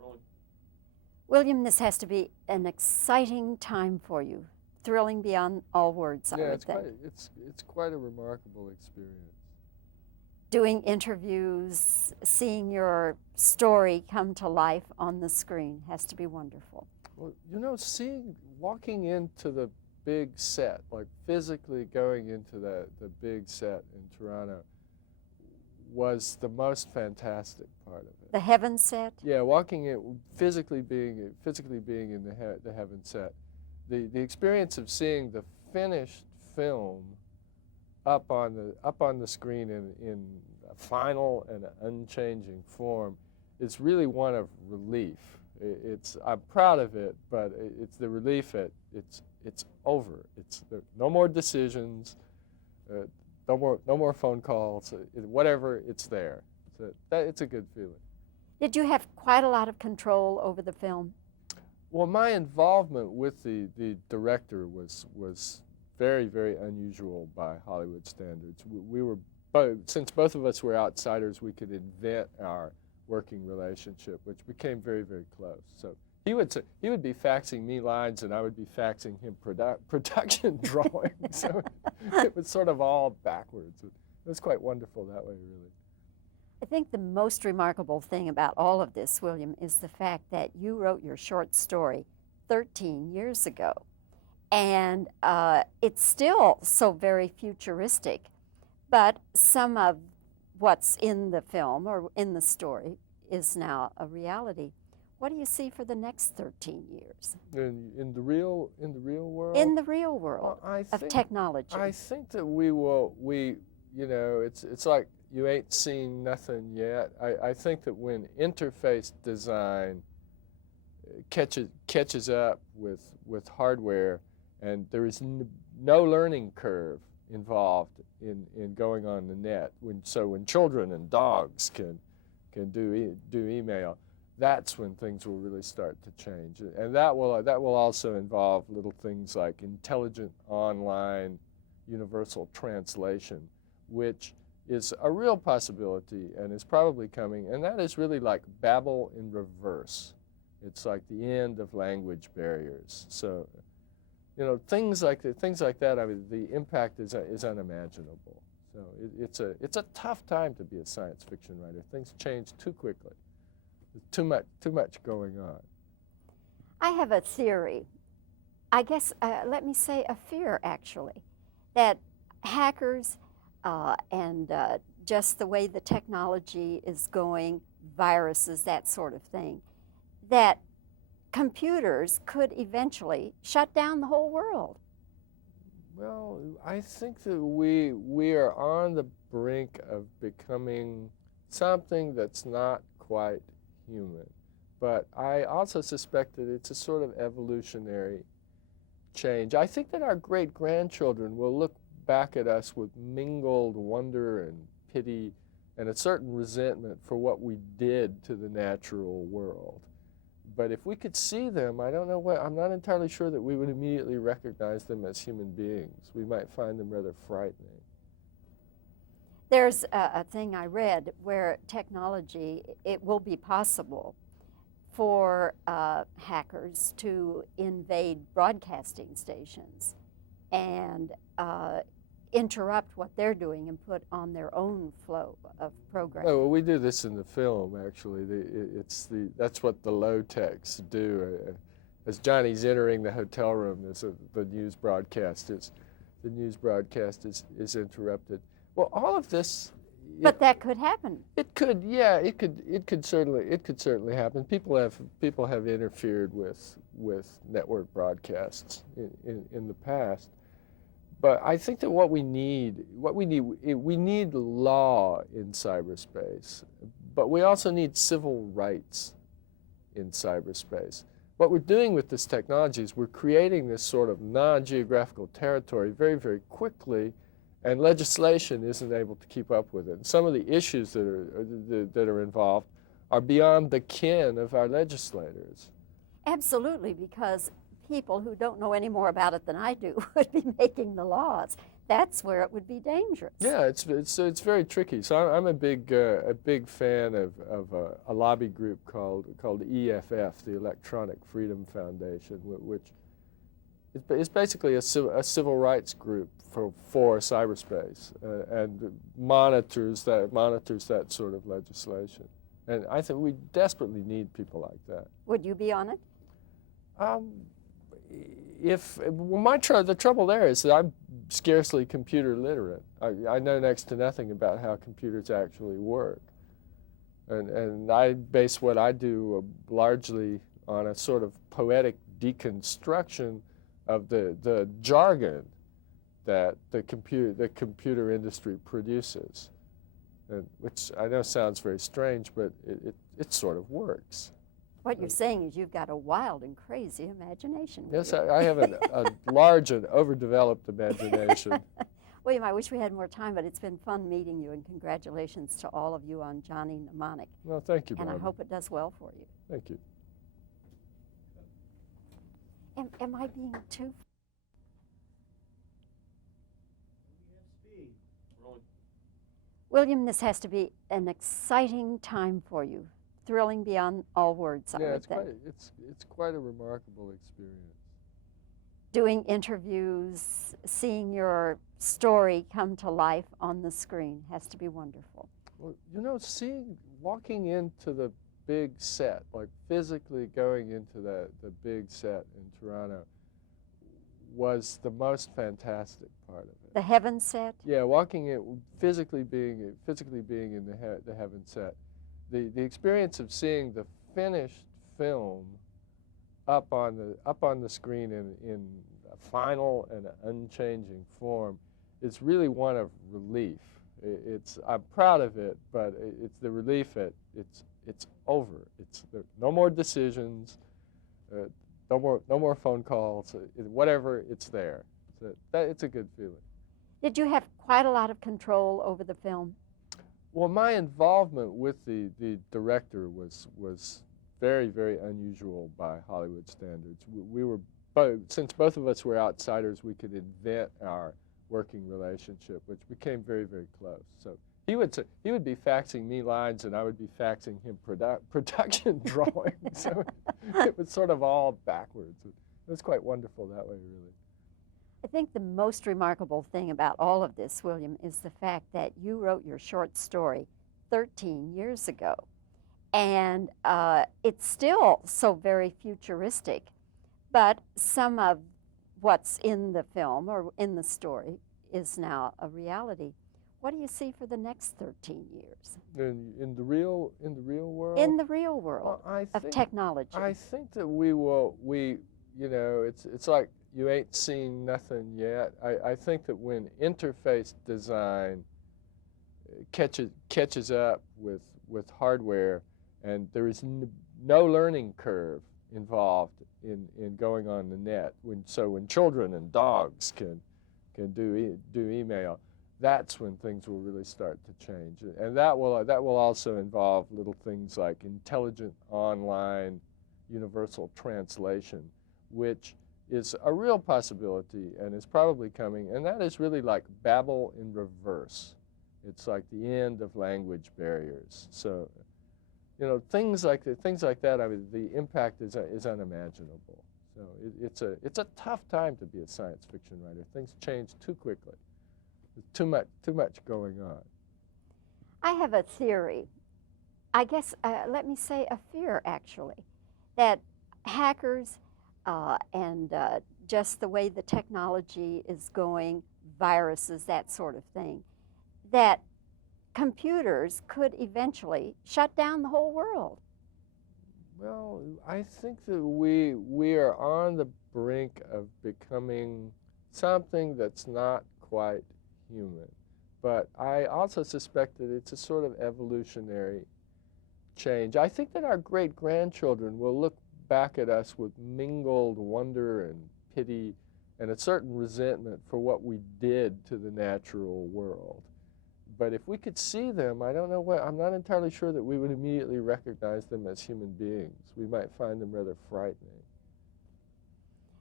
William, this has to be an exciting time for you, thrilling beyond all words, I would think. It's quite a remarkable experience. Doing interviews, seeing your story come to life on the screen has to be wonderful. Well, you know, walking into the big set, like physically going into the big set in Toronto, was the most fantastic part of it. The heaven set? Yeah, walking in, physically being in the heaven set. The experience of seeing the finished film up on the screen in a final and unchanging form is really one of relief. I'm proud of it, but it's the relief it's over. No more decisions, no more phone calls. Whatever, it's there. It's a good feeling. Did you have quite a lot of control over the film? Well, my involvement with the director was very, very unusual by Hollywood standards. We were since both of us were outsiders, we could invent our working relationship, which became very, very close. So he would be faxing me lines, and I would be faxing him production drawings. So it was sort of all backwards. It was quite wonderful that way, really. I think the most remarkable thing about all of this, William, is the fact that you wrote your short story 13 years ago. And it's still so very futuristic, but some of what's in the film or in the story is now a reality. What do you see for the next 13 years? In the real world? In the real world of technology. I think that it's like you ain't seen nothing yet. I think that when interface design catches up with hardware, and there is no learning curve involved in going on the net, when children and dogs can do email, that's when things will really start to change, and that will also involve little things like intelligent online universal translation, which is a real possibility and is probably coming, and that is really like Babel in reverse. It's like the end of language barriers. So, you know, things like that. I mean, the impact is unimaginable. So it's a tough time to be a science fiction writer. Things change too quickly. There's too much going on. I have a theory. I guess let me say a fear, actually, that hackers and just the way the technology is going, viruses, that sort of thing, that computers could eventually shut down the whole world. Well, I think that we are on the brink of becoming something that's not quite human. But I also suspect that it's a sort of evolutionary change. I think that our great-grandchildren will look back at us with mingled wonder and pity and a certain resentment for what we did to the natural world. But if we could see them, I'm not entirely sure that we would immediately recognize them as human beings. We might find them rather frightening. There's a thing I read where technology, it will be possible for hackers to invade broadcasting stations and interrupt what they're doing and put on their own flow of programming. Oh, well, we do this in the film, actually. That's what the low techs do. As Johnny's entering the hotel room, the news broadcast is interrupted. Well, all of this. But that could happen. It could, yeah. It could certainly happen. People have interfered with network broadcasts in the past. But I think that we need law in cyberspace, but we also need civil rights in cyberspace. What we're doing with this technology is we're creating this sort of non-geographical territory very, very quickly, and legislation isn't able to keep up with it. And some of the issues that are involved are beyond the ken of our legislators. Absolutely, because people who don't know any more about it than I do would be making the laws. That's where it would be dangerous. Yeah, it's very tricky. So I'm a big fan of a lobby group called EFF, the Electronic Freedom Foundation, which is basically a civil rights group for cyberspace and monitors that sort of legislation. And I think we desperately need people like that. Would you be on it? The trouble there is that I'm scarcely computer literate. I know next to nothing about how computers actually work. And I base what I do largely on a sort of poetic deconstruction of the jargon that the computer industry produces, which I know sounds very strange, but it sort of works. What you're saying is you've got a wild and crazy imagination. Yes, I have a large and overdeveloped imagination. William, I wish we had more time, but it's been fun meeting you, and congratulations to all of you on Johnny Mnemonic. Well, thank you, And Bobbie. I hope it does well for you. Thank you. Am I being too... William, this has to be an exciting time for you. Thrilling beyond all words, I would think. It's quite a remarkable experience. Doing interviews, seeing your story come to life on the screen has to be wonderful. Well, you know, walking into the big set, like physically going into the big set in Toronto, was the most fantastic part of it. The heaven set? Yeah, walking in, physically being in the heaven set. The experience of seeing the finished film up on the screen in a final and unchanging form is really one of relief. I'm proud of it, but it's the relief at it's over. No more decisions, no more phone calls. Whatever, it's there. It's a good feeling. Did you have quite a lot of control over the film? Well, my involvement with the director was very, very unusual by Hollywood standards. We were since both of us were outsiders, we could invent our working relationship, which became very, very close. So he would be faxing me lines, and I would be faxing him production drawings. So it was sort of all backwards. It was quite wonderful that way, really. I think the most remarkable thing about all of this, William, is the fact that you wrote your short story 13 years ago. And it's still so very futuristic, but some of what's in the film or in the story is now a reality. What do you see for the next 13 years? In the real world? In the real world of technology. I think that it's like you ain't seen nothing yet. I think that when interface design catches up with hardware, and there is no learning curve involved in going on the net, when children and dogs can do email, that's when things will really start to change. And that will also involve little things like intelligent online universal translation, which is a real possibility and is probably coming. And that is really like Babel in reverse. It's like the end of language barriers. So, things like that. I mean, the impact is unimaginable. So it's a tough time to be a science fiction writer. Things change too quickly. There's too much going on. I have a theory. I guess let me say a fear actually, that hackers and just the way the technology is going, viruses, that sort of thing, that computers could eventually shut down the whole world. Well, I think that we are on the brink of becoming something that's not quite human. But I also suspect that it's a sort of evolutionary change. I think that our great-grandchildren will look back at us with mingled wonder and pity and a certain resentment for what we did to the natural world. But if we could see them, I'm not entirely sure that we would immediately recognize them as human beings. We might find them rather frightening.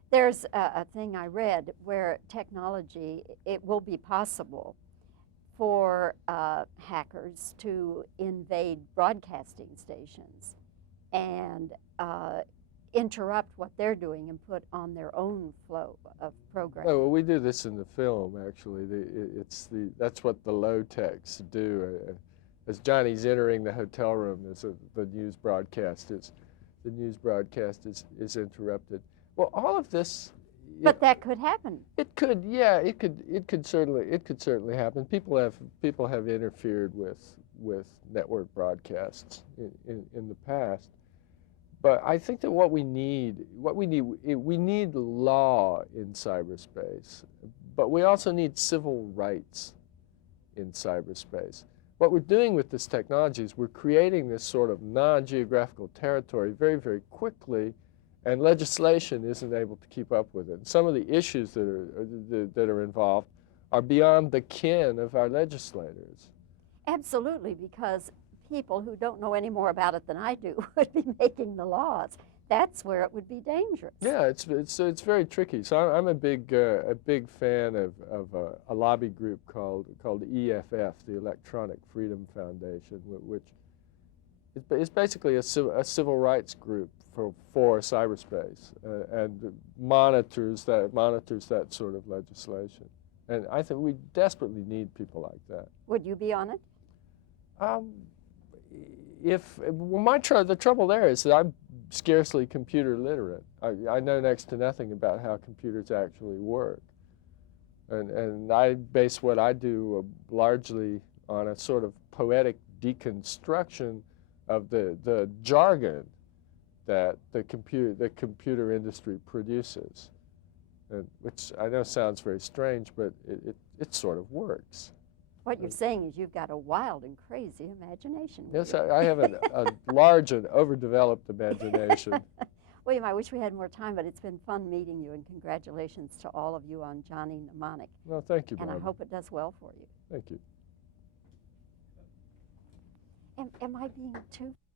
There's a thing I read where technology, it will be possible for hackers to invade broadcasting stations and interrupt what they're doing and put on their own flow of programming. No, well, we do this in the film, actually. That's what the low techs do. As Johnny's entering the hotel room, the news broadcast is interrupted. Well, all of this. But that could happen. It could, yeah. It could certainly happen. People have interfered with network broadcasts in the past. But I think that we need law in cyberspace, but we also need civil rights in cyberspace. What we're doing with this technology is we're creating this sort of non-geographical territory very, very quickly, and legislation isn't able to keep up with it. And some of the issues that are involved are beyond the ken of our legislators. Absolutely, because people who don't know any more about it than I do would be making the laws. That's where it would be dangerous. Yeah, it's very tricky. So I'm a big fan of a lobby group called EFF, the Electronic Freedom Foundation, which is basically a civil rights group for cyberspace and monitors that sort of legislation. And I think we desperately need people like that. Would you be on it? The trouble there is that I'm scarcely computer literate. I know next to nothing about how computers actually work. And I base what I do largely on a sort of poetic deconstruction of the jargon that the computer industry produces, which I know sounds very strange, but it sort of works. What you're saying is you've got a wild and crazy imagination. Yes, I have a large and overdeveloped imagination. William, I wish we had more time, but it's been fun meeting you, and congratulations to all of you on Johnny Mnemonic. Well, thank you, And Bobbie. I hope it does well for you. Thank you. Am I being too